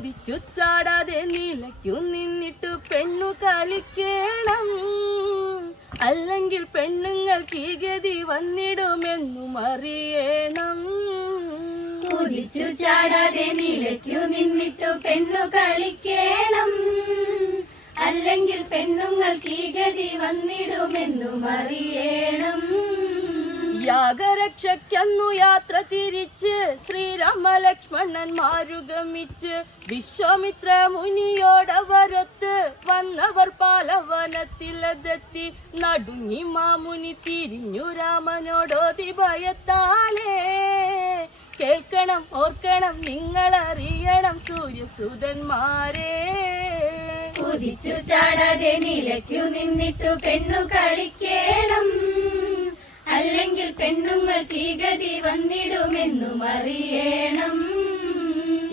കുതിച്ചു ചാടാതെ നിലയ്ക്കു നിന്നിട്ടു പെണ്ണു കളിക്കണം, അല്ലെങ്കിൽ പെണ്ണുങ്ങൾക്ക് ഈ ഗതി വന്നിടുമെന്നും അറിയണം. കുതിച്ചു ചാടാതെ നിലയ്ക്കു നിന്നിട്ടു പെണ്ണു കളിക്കണം, അല്ലെങ്കിൽ പെണ്ണുങ്ങൾക്ക് ഈ ഗതി വന്നിടുമെന്നും അറിയണം. യാഗരക്ഷയ്ക്കന്നു യാത്ര തിരിച്ച് ശ്രീരാമ ലക്ഷ്മണന്മാരു ഗമിച്ച് വിശ്വാമിത്ര മുനിയോടവരത്ത് വന്നവർ പാലവനത്തിലെത്തി. നടുങ്ങി മാമുനി തിരിഞ്ഞു രാമനോടോതി ഭയത്താലേ, കേൾക്കണം ഓർക്കണം നിങ്ങളറിയണം സൂര്യസൂതന്മാരെ. കുതിച്ചു ചാടാതെ നിലയ്ക്കു നിന്നിട്ടു പെണ്ണു കളിക്കണം, അല്ലെങ്കിൽ പെണ്ണുങ്ങൾക്ക് ഈ ഗതി വന്നിടുമെന്നും അറിയണം.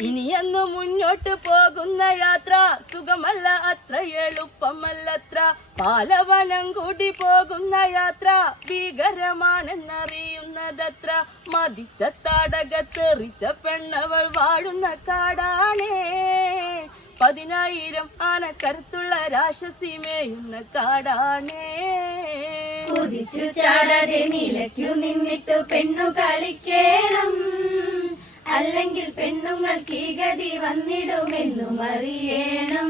ഇനിയെന്നു മുന്നോട്ട് പോകുന്ന യാത്ര സുഖമല്ല, അത്ര എളുപ്പമല്ലത്ര. പാലവനം കൂടി പോകുന്ന യാത്ര ഭീകരമാണെന്നറിയുന്നതത്ര. മതിച്ച താടകത്തെറിച്ച പെണ്ണവൾ വാഴുന്ന കാടാണേ, 10,000 ആനക്കരുത്തുള്ള രാക്ഷസി മേയുന്ന കാടാണേ. കുതിച്ചു ചാടാതെ നിലയ്ക്കു നിന്നിട്ടു പെണ്ണു കളിക്കണം, അല്ലെങ്കിൽ പെണ്ണുങ്ങൾക്ക് ഈ ഗതി വന്നിടുമെന്നും അറിയണം.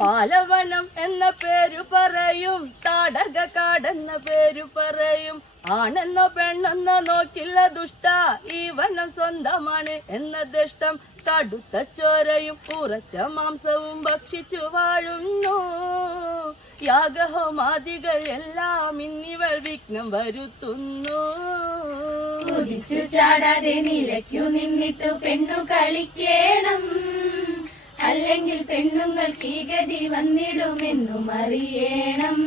പാലവനം എന്ന പേരു പറയും, താടക കാടെന്ന പേരു പറയും. ആണെന്നോ പെണ്ണെന്നോ നോക്കില്ല ദുഷ്ട, ഈ വനം സ്വന്തമാണ് എന്നതിഷ്ടം. കടുത്ത ചോരയും ഉറച്ച മാംസവും ഭക്ഷിച്ചു വാഴുന്നു. യാഗഹോമാദികൾ എല്ലാം ഇന്നിവൾ വിഘ്നം വരുത്തുന്നു. കുതിച്ചു ചാടാതെ നിലയ്ക്കു നിന്നിട്ടു പെണ്ണു കളിക്കണം, അല്ലെങ്കിൽ പെണ്ണുങ്ങൾക്ക് ഈ ഗതി വന്നിടുമെന്നും അറിയണം.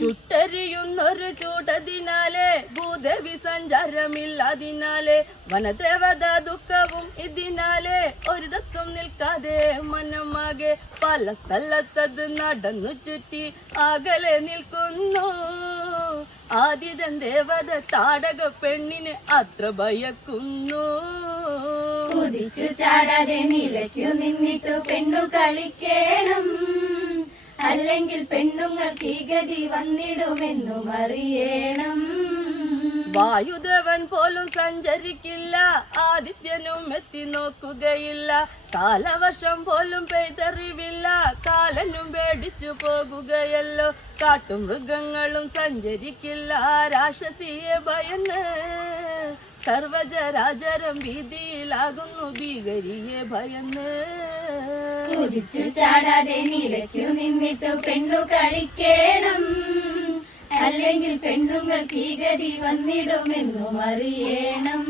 ചുട്ടരിയുന്നൊരു ചൂടതിനാലെ ഭൂദേവി സഞ്ചാരമില്ലതിനാലെ, വനദേവത ദുഃഖവും ഇതിനാലെ ഒരിടത്തും നിൽക്കാതെ മനമാകെ പല സ്ഥലത്തത് നടന്നു ചുറ്റി അകലെ നിൽക്കുന്നു. ആദിതൻ ദേവത താടക പെണ്ണിനെ അത്ര ഭയക്കുന്നു. കുതിച്ചു ചാടാതെ നിലയ്ക്കു നിന്നിട്ടു പെണ്ണു കളിക്കണം, അല്ലെങ്കിൽ പെണ്ണുങ്ങൾക്ക് ഈ ഗതി വന്നിടുമെന്നും അറിയണം. വായുദേവൻ പോലും സഞ്ചരിക്കില്ല, ആദിത്യനും എത്തി നോക്കുകയില്ല. കാലവർഷം പോലും പെയ്തറിവില്ല, കാലനും പേടിച്ചു പോകുകയല്ലോ. കാട്ടുമൃഗങ്ങളും സഞ്ചരിക്കില്ല, രാക്ഷസിയെ ഭയന്ന്. സർവജരാചരം ഭീതിയിലാകുന്നു, ഭീകരിയെ ഭയന്ന്. കുതിച്ചു ചാടാതെ നിലയ്ക്കു നിന്നിട്ടു പെണ്ണു കളിക്കണം, അല്ലെങ്കിൽ പെണ്ണുങ്ങൾക്ക് ഈ ഗതി വന്നിടുമെന്നും അറിയണം.